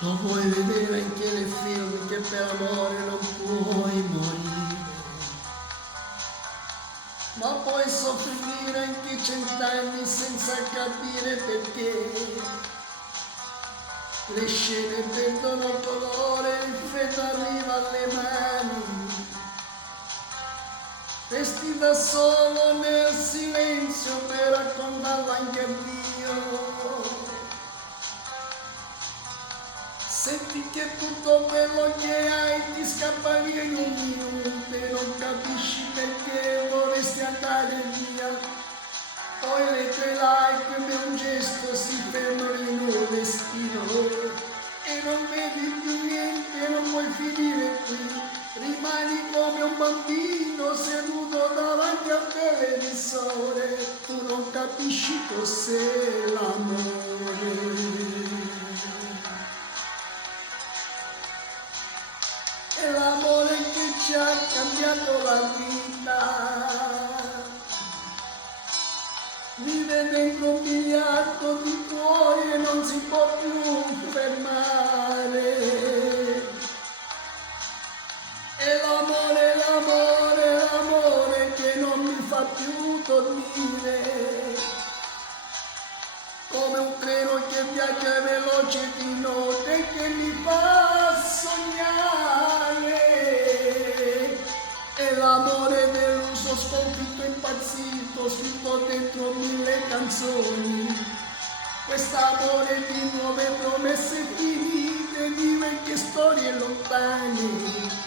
Lo puoi vedere anche nei film che per amore non puoi morire, ma puoi soffrire anche 100 anni senza capire perché. Le scene perdono colore, il freddo arriva alle mani, resti da solo nel silenzio per raccontarlo anche a Dio. Senti che tutto quello che hai ti scappa via in un minuto e non capisci perché vorresti andare via. Poi le tue lacrime un gesto si fermano in un respiro e non vedi più niente, non puoi finire qui. Rimani come un bambino seduto davanti al televisore, tu non capisci cos'è l'amore. È l'amore che ci ha cambiato la vita. Vive dentro un miliardo di cuori e non si può più fermare. È l'amore, l'amore, l'amore che non mi fa più dormire. Come un treno che viaggia veloce di notte che mi fa sognare. È l'amore deluso, sconfitto, impazzito, scritto dentro 1000 canzoni. Quest'amore di nuove promesse finite, di vecchie storie lontane.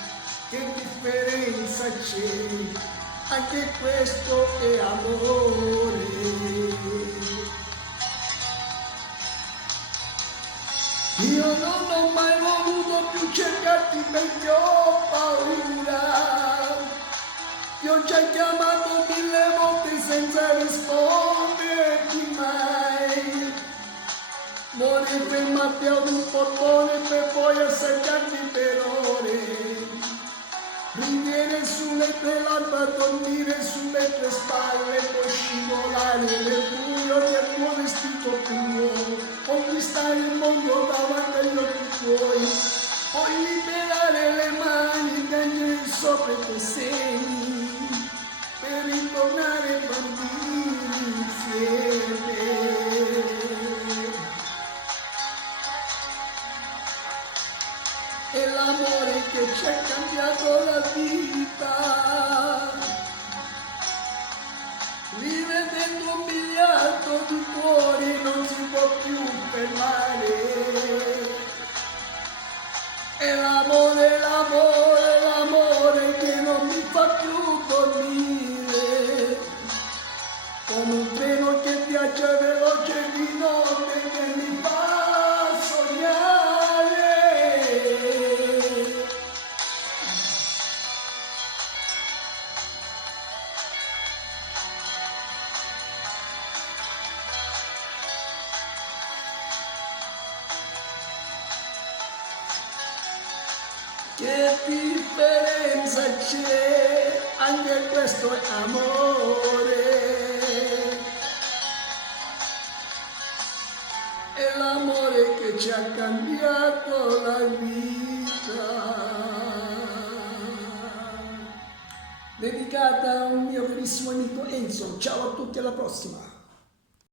Che differenza c'è? Anche questo è amore. Io non ho mai voluto più cercarti perché ho paura. Ti ho già chiamato 1000 volte senza risponderti mai. Vuoi fermarti ad un portone per poi assaggiarti per ore. Riviene sulle tue labbra, dormire sulle tue spalle, poi scivolare nel buio del tuo vestito tuo, conquistare il mondo davanti agli occhi tuoi, poi liberare le mani, piangere sopra i tuoi seni, per ritornare bambini insieme. È l'amore che ci ha cambiato la vita. Vive dentro un miliardo di cuori, non si può più fermare. È l'amore, l'amore, l'amore che non mi fa più dormire. Come un treno che viaggia veloce di notte che mi fa sognare. Che differenza c'è? Anche questo è amore. È l'amore che ci ha cambiato la vita. Dedicata a un mio carissimo amico Enzo. Ciao a tutti, alla prossima.